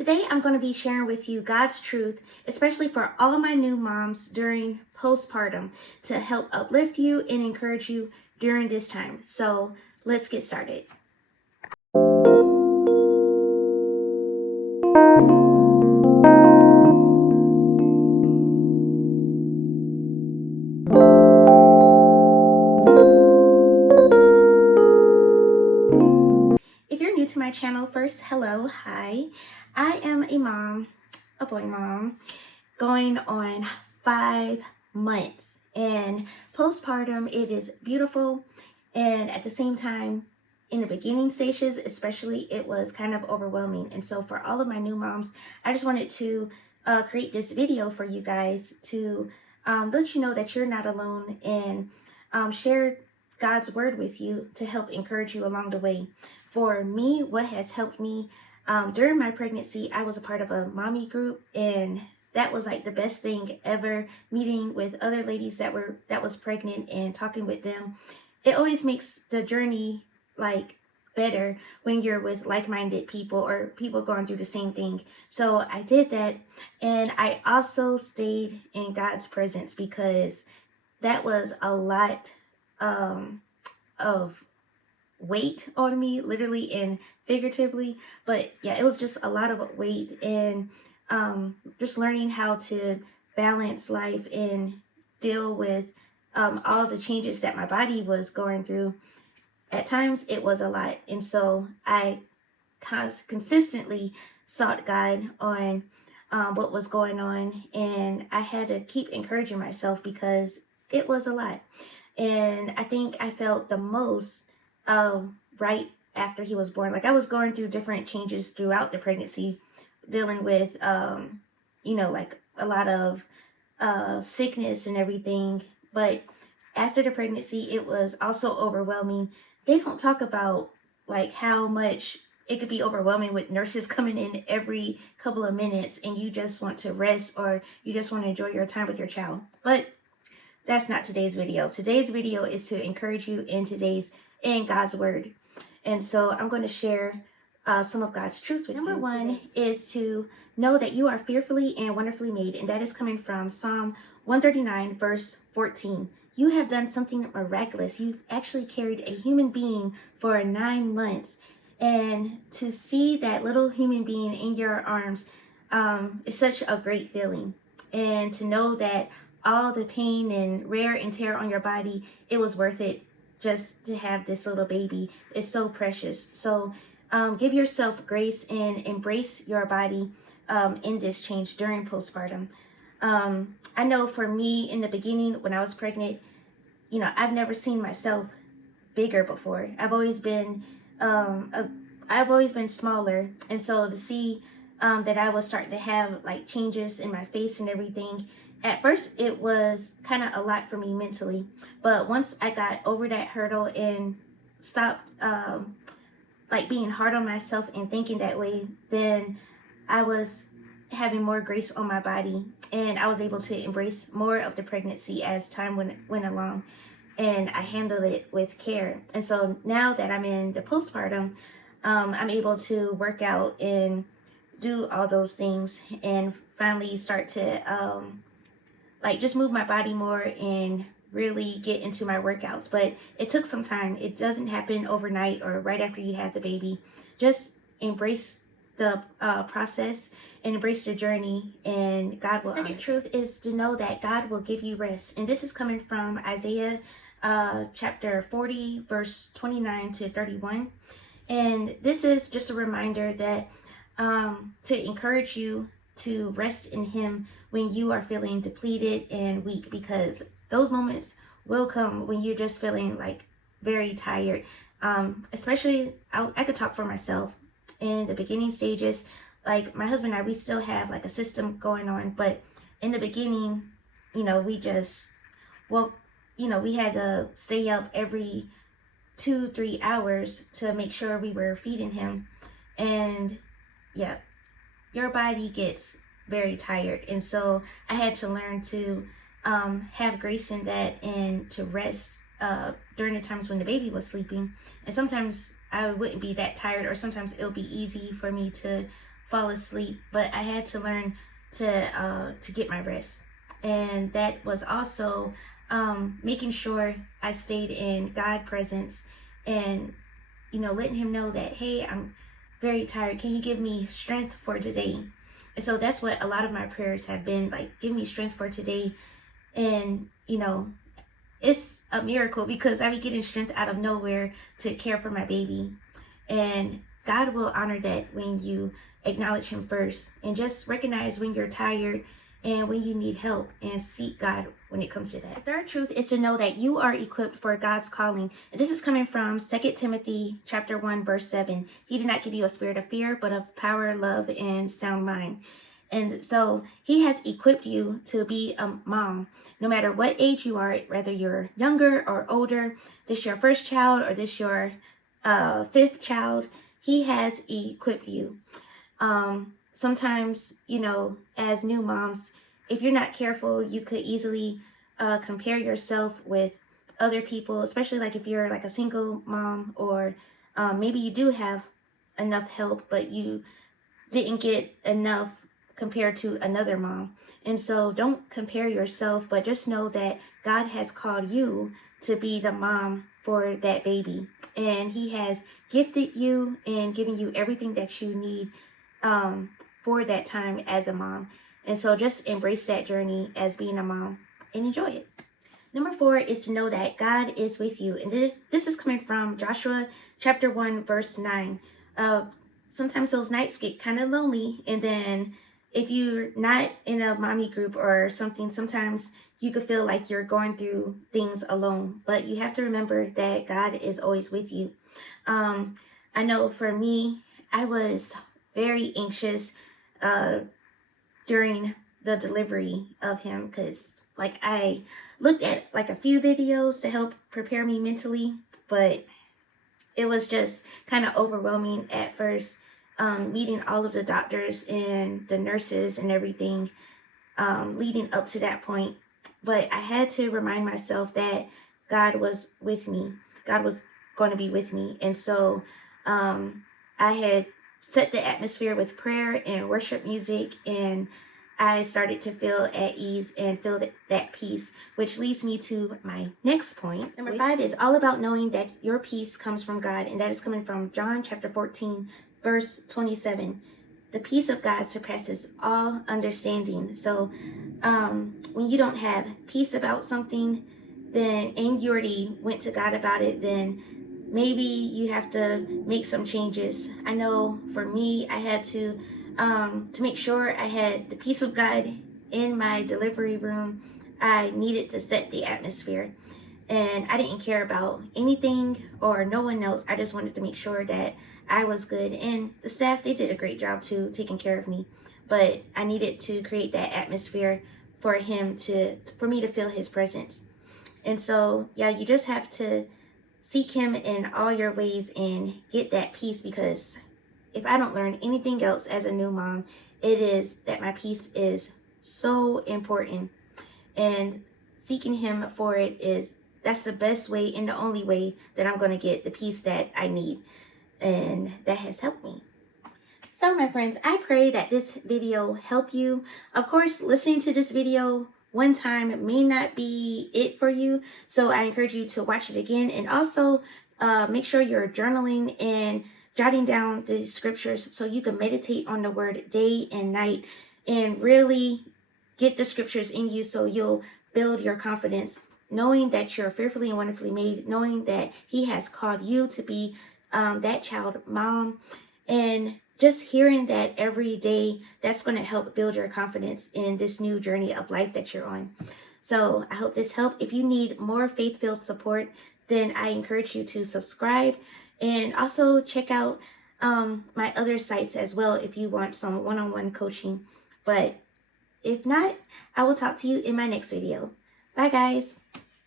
Today, I'm going to be sharing with you God's truth, especially for all of my new moms during postpartum, to help uplift you and encourage you during this time. So let's get started. If you're new to my channel, first, hello, hi. I am a mom, a boy mom, going on 5 months. And postpartum, it is beautiful. And at the same time, in the beginning stages, especially, it was kind of overwhelming. And so for all of my new moms, I just wanted to create this video for you guys to let you know that you're not alone, and share God's word with you to help encourage you along the way. For me, what has helped me during my pregnancy, I was a part of a mommy group, and that was like the best thing ever, meeting with other ladies that was pregnant and talking with them. It always makes the journey like better when you're with like-minded people or people going through the same thing. So I did that, and I also stayed in God's presence because that was a lot of weight on me, literally and figuratively. But yeah, it was just a lot of weight, and just learning how to balance life and deal with all the changes that my body was going through. At times it was a lot, and so I consistently sought God on what was going on, and I had to keep encouraging myself because it was a lot. And I think I felt the most right after he was born. Like, I was going through different changes throughout the pregnancy, dealing with like a lot of sickness and everything. But after the pregnancy, it was also overwhelming. They don't talk about like how much it could be overwhelming with nurses coming in every couple of minutes, and you just want to rest, or you just want to enjoy your time with your child. But that's not today's video. Today's video is to encourage you in God's word. And so I'm going to share some of God's truth with you. Number one is to know that you are fearfully and wonderfully made, and that is coming from Psalm 139, verse 14. You have done something miraculous. You've actually carried a human being for 9 months, and to see that little human being in your arms is such a great feeling. And to know that all the pain and wear and tear on your body, it was worth it just to have this little baby. Is so precious. So give yourself grace and embrace your body in this change during postpartum. I know for me, in the beginning when I was pregnant, I've never seen myself bigger before. I've always been smaller, and so to see that I was starting to have like changes in my face and everything, at first it was kind of a lot for me mentally. But once I got over that hurdle and stopped like being hard on myself and thinking that way, then I was having more grace on my body, and I was able to embrace more of the pregnancy as time went along, and I handled it with care. And so now that I'm in the postpartum, I'm able to work out and do all those things, and finally start to like just move my body more and really get into my workouts. But it took some time. It doesn't happen overnight or right after you have the baby. Just embrace the process and embrace the journey, and God will. The second truth is to know that God will give you rest, and this is coming from Isaiah chapter 40, verse 29 to 31. And this is just a reminder that to encourage you to rest in Him when you are feeling depleted and weak, because those moments will come when you're just feeling like very tired. Especially, I could talk for myself in the beginning stages. Like, my husband and I, we still have like a system going on, but in the beginning, we just we had to stay up every 2-3 hours to make sure we were feeding him. And yeah, your body gets very tired. And so I had to learn to have grace in that, and to rest during the times when the baby was sleeping. And sometimes I wouldn't be that tired, or sometimes it'll be easy for me to fall asleep, but I had to learn to get my rest. And that was also making sure I stayed in God presence and, letting him know that, hey, I'm very tired. Can you give me strength for today? And so that's what a lot of my prayers have been like, give me strength for today. And, it's a miracle because I be getting strength out of nowhere to care for my baby. And God will honor that when you acknowledge him first and just recognize when you're tired and when you need help and seek God when it comes to that. The third truth is to know that you are equipped for God's calling. And this is coming from 2 Timothy chapter 1, verse 7. He did not give you a spirit of fear, but of power, love, and sound mind. And so he has equipped you to be a mom, no matter what age you are, whether you're younger or older, this your first child or this your fifth child, he has equipped you. Sometimes, as new moms, if you're not careful, you could easily compare yourself with other people, especially like if you're like a single mom or maybe you do have enough help, but you didn't get enough compared to another mom. And so don't compare yourself, but just know that God has called you to be the mom for that baby. And he has gifted you and given you everything that you need for that time as a mom. And so just embrace that journey as being a mom and enjoy it. Number 4 is to know that God is with you. And this is coming from Joshua chapter 1, verse 9. Sometimes those nights get kind of lonely, and then if you're not in a mommy group or something, sometimes you could feel like you're going through things alone, but you have to remember that God is always with you. I know for me, I was very anxious during the delivery of him because like I looked at like a few videos to help prepare me mentally, but it was just kind of overwhelming at first, meeting all of the doctors and the nurses and everything leading up to that point. But I had to remind myself that God was with me. God was going to be with me. And so I had set the atmosphere with prayer and worship music, and I started to feel at ease and feel that peace, which leads me to my next point. Number 5 is all about knowing that your peace comes from God, and that is coming from John chapter 14, verse 27. The peace of God surpasses all understanding. So when you don't have peace about something, then and you already went to God about it, then maybe you have to make some changes. I know for me, I had to make sure I had the peace of God in my delivery room. I needed to set the atmosphere, and I didn't care about anything or no one else. I just wanted to make sure that I was good, and the staff, they did a great job too, taking care of me, but I needed to create that atmosphere for me to feel his presence. And so yeah, you just have to seek him in all your ways and get that peace, because if I don't learn anything else as a new mom, it is that my peace is so important, and seeking him for it that's the best way and the only way that I'm going to get the peace that I need, and that has helped me. So my friends, I pray that this video helped you. Of course, listening to this video one time may not be it for you, so I encourage you to watch it again, and also make sure you're journaling and jotting down the scriptures so you can meditate on the word day and night and really get the scriptures in you, so you'll build your confidence, knowing that you're fearfully and wonderfully made, knowing that he has called you to be that child mom, and just hearing that every day, that's going to help build your confidence in this new journey of life that you're on. So I hope this helped. If you need more faith-filled support, then I encourage you to subscribe, and also check out my other sites as well if you want some one-on-one coaching. But if not, I will talk to you in my next video. Bye guys.